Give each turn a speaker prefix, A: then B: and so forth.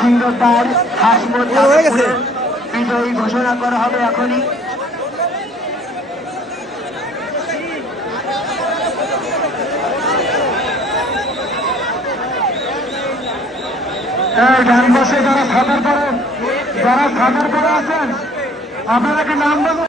A: সিংহদ্বার বিজয়ী ঘোষণা করা হবে এখনই। ডান পাশে যারা সাঁতার করেন যারা সাঁতার করে আছেন আপনারা কি নাম বলুন